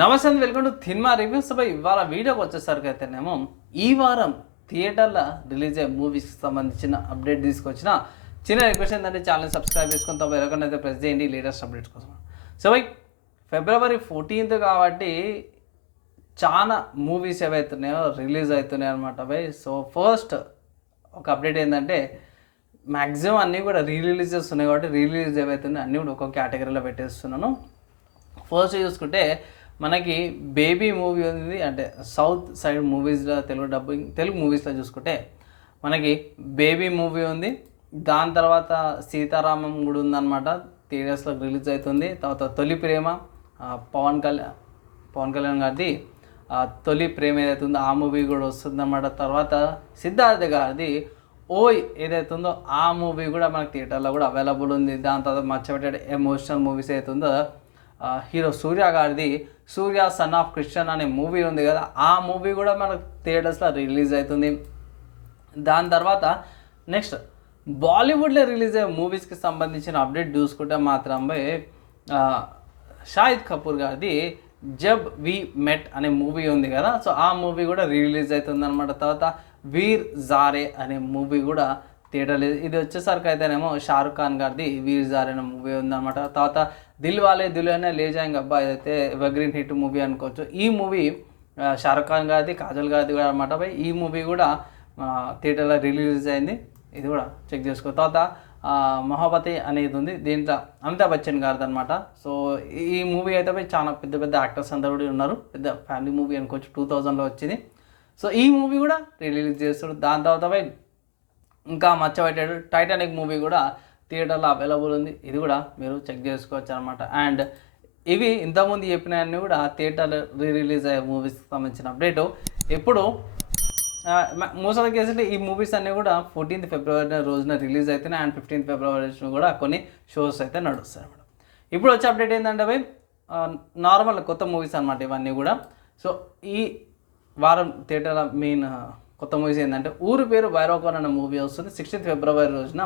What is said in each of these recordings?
నమస్తే అండి, welcome to cinema reviews. ఇవాళ వీడియోకి వచ్చేసరికి అయితేనేమో ఈ వారం థియేటర్లో రిలీజ్ అయ్యే మూవీస్కి సంబంధించిన అప్డేట్ తీసుకొచ్చిన చిన్న రిక్వెస్ట్ ఏంటంటే ఛానల్ సబ్స్క్రైబ్ చేసుకుని తప్ప ఎవరికైనా అయితే ప్రెస్ చేయండి లేటెస్ట్ అప్డేట్స్ కోసం. ఫిబ్రవరి 14th కాబట్టి చాలా మూవీస్ ఏవైతున్నాయో రిలీజ్ అవుతున్నాయి అనమాట సో ఫస్ట్ ఒక అప్డేట్ ఏంటంటే మ్యాక్సిమం అన్నీ కూడా రిలీజెస్ ఉన్నాయి కాబట్టి రిలీజ్ ఏవైతున్నాయో అన్నీ కూడా ఒక్కొక్క కేటగిరీలో పెట్టేస్తున్నాను. ఫస్ట్ చూసుకుంటే మనకి బేబీ మూవీ ఉంది, అంటే సౌత్ సైడ్ మూవీస్లో తెలుగు మూవీస్లో చూసుకుంటే మనకి బేబీ మూవీ ఉంది. దాని తర్వాత సీతారామం కూడా ఉందన్నమాట, థియేటర్స్లో రిలీజ్ అవుతుంది. తర్వాత తొలి ప్రేమ పవన్ కళ్యాణ్ గారిది తొలి ప్రేమ ఏదైతే ఉందో ఆ మూవీ కూడా వస్తుందన్నమాట. తర్వాత సిద్ధార్థ గారిది ఓయ్ ఏదైతుందో ఆ మూవీ కూడా మనకి థియేటర్లో కూడా అవైలబుల్ ఉంది. దాని తర్వాత మర్చిపెట్టే ఎమోషనల్ మూవీస్ ఏదైతుందో హీరో సూర్య గారిది సూర్య సన్ ఆఫ్ క్రిస్టియన్ అనే మూవీ ఉంది కదా, ఆ మూవీ కూడా మనకు థియేటర్స్లో రిలీజ్ అవుతుంది. దాని తర్వాత నెక్స్ట్ బాలీవుడ్లో రిలీజ్ అయ్యే మూవీస్కి సంబంధించిన అప్డేట్ చూసుకుంటే మాత్రమే షాహిద్ కపూర్ గారిది జబ్ వి మెట్ అనే మూవీ ఉంది కదా, సో ఆ మూవీ కూడా రిలీజ్ అవుతుంది అనమాట. తర్వాత వీర్ జారే అనే మూవీ కూడా థియేటర్, ఇది వచ్చేసరికి అయితేనేమో షారుఖ్ ఖాన్ గారిది వీర్ జారే అనే మూవీ ఉందన్నమాట. తర్వాత దిల్ వాలే దుల్హనియా లే జాయేంగే అబ్బా ఏదైతే ఎవర్గ్రీన్ హిట్ మూవీ అనుకోవచ్చు. ఈ మూవీ షారుఖ్ ఖాన్ గారిది కాజల్ గారిది కూడా అనమాట. ఈ మూవీ కూడా థియేటర్లో రిలీజ్ అయింది, ఇది కూడా చెక్ చేసుకో. తర్వాత మహాబతి అనేది ఉంది, దీంట్లో అమితాబ్ బచ్చన్ గారిది అనమాట. సో ఈ మూవీ అయితే చాలా పెద్ద పెద్ద యాక్టర్స్ అందరూ కూడా ఉన్నారు, పెద్ద ఫ్యామిలీ మూవీ అనుకోవచ్చు, 2000లో వచ్చింది. సో ఈ మూవీ కూడా రిలీజ్ చేస్తారు. దాని తర్వాత ఇంకా మర్చిపెట్టాడు టైటానిక్ మూవీ కూడా థియేటర్లో అవైలబుల్ ఉంది, ఇది కూడా మీరు చెక్ చేసుకోవచ్చు అనమాట. అండ్ ఇవి ఇంతకుముందు చెప్పినవన్నీ కూడా థియేటర్లో రిలీజ్ అయ్యే మూవీస్కి సంబంధించిన అప్డేటు. ఇప్పుడు మోస్ట్ ఆఫ్ ద కేసులు ఈ మూవీస్ అన్నీ కూడా 14th ఫిబ్రవరి రోజున రిలీజ్ అవుతున్నాయి. అండ్ 15th ఫిబ్రవరి కూడా కొన్ని షోస్ అయితే నడుస్తాయి అనమాట. ఇప్పుడు వచ్చే అప్డేట్ ఏంటంటే నార్మల్ కొత్త మూవీస్ అనమాట ఇవన్నీ కూడా. సో ఈ వారం థియేటర్లో మెయిన్ కొత్త మూవీస్ ఏంటంటే ఊరి పేరు భైరవకోన అనే మూవీ వస్తుంది 16th ఫిబ్రవరి రోజున.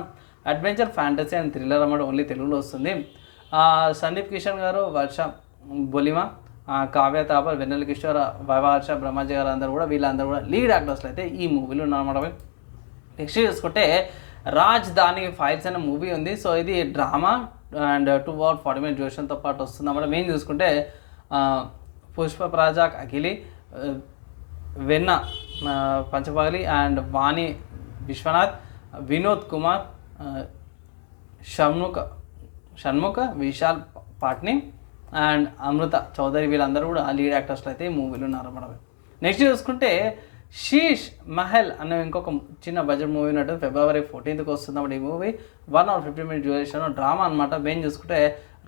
అడ్వెంచర్ ఫ్యాంటసీ అండ్ థ్రిల్లర్ అన్నమాట, ఓన్లీ తెలుగులో వస్తుంది. సందీప్ కిషన్ గారు, వర్ష బొలిమా, కావ్య తాపర్, వెన్నెల కిషోర్, వైవర్ష బ్రహ్మాజీ గారు అందరూ కూడా వీళ్ళందరూ కూడా లీడ్ యాక్టర్స్లో అయితే ఈ మూవీలో ఉన్నారన్నమాట. నెక్స్ట్ చూసుకుంటే రాజధాని ఫైల్స్ అనే మూవీ ఉంది. సో ఇది డ్రామా అండ్ 2 hours 40 minutes డ్యూరేషన్తో పాటు వస్తుంది అన్నమాట. మెయిన్ చూసుకుంటే పుష్ప ప్రాజాక్ అఖిలి, వెన్న పంచపాలి అండ్ వాణి విశ్వనాథ్, వినోద్ కుమార్, షణ్ముఖ విశాల్ పాట్ని అండ్ అమృత చౌదరి వీళ్ళందరూ కూడా లీడ్ యాక్టర్స్లో అయితే ఈ మూవీలు ఉన్నారన్నమాట. నెక్స్ట్ చూసుకుంటే షీష్ మహల్ అనే ఇంకొక చిన్న బడ్జెట్ మూవీ ఉన్నట్టు ఫిబ్రవరి 14th వస్తుంది అన్నమాట. ఈ movie 1 hour 50 minutes duration drama అనమాట. మెయిన్ చూసుకుంటే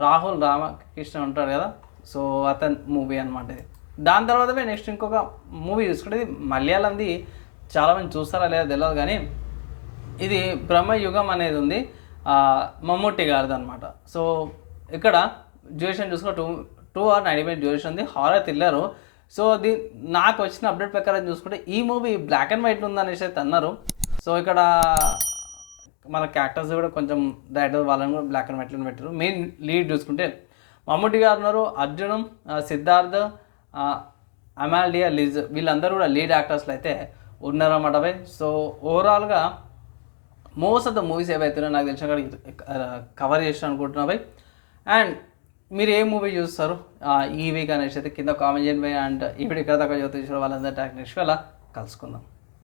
రాహుల్ రామకృష్ణ ఉంటాడు కదా, సో అతని మూవీ అనమాట ఇది. దాని తర్వాత నెక్స్ట్ ఇంకొక మూవీ చూసుకుంటే ఇది మలయాళంది, చాలామంది చూస్తారా లేదా తెలియదు కానీ ఇది బ్రహ్మయుగం అనేది ఉంది, మమ్ముట్టి గారిది అనమాట. సో ఇక్కడ డ్యూరేషన్ చూసుకుంటే 2 hours 90 minutes డ్యూరేషన్ ఉంది, హారర్ థ్రిల్లరు. సో నాకు వచ్చిన అప్డేట్ ప్రకారం చూసుకుంటే ఈ మూవీ బ్లాక్ అండ్ వైట్ ఉందనేసి అయితే అన్నారు. సో ఇక్కడ మన క్యారెక్టర్స్ కూడా కొంచెం డైరెక్టర్ వాళ్ళని కూడా బ్లాక్ అండ్ వైట్లో పెట్టారు. మెయిన్ లీడ్ చూసుకుంటే మమ్ముట్టి గారు ఉన్నారు, అర్జునం, సిద్ధార్థ్, అమాల్డియా, లిజ్ వీళ్ళందరూ కూడా లీడ్ యాక్టర్స్లో అయితే ఉన్నారన్నమాట. సో ఓవరాల్గా మోస్ట్ ఆఫ్ ద మూవీస్ ఏవైతున్నాయో నాకు తెలిసిన కవర్ చేసిన అనుకుంటున్నా. అండ్ మీరు ఏ మూవీ చూస్తారు ఈ వీక్ అనేసి అయితే కింద కామెంట్ చేయండి. అండ్ ఇప్పుడు ఇక్కడ దాకా జ్యోతిష్యులు వాళ్ళందరూ నెక్స్ట్ వేళ కలుసుకుందాం.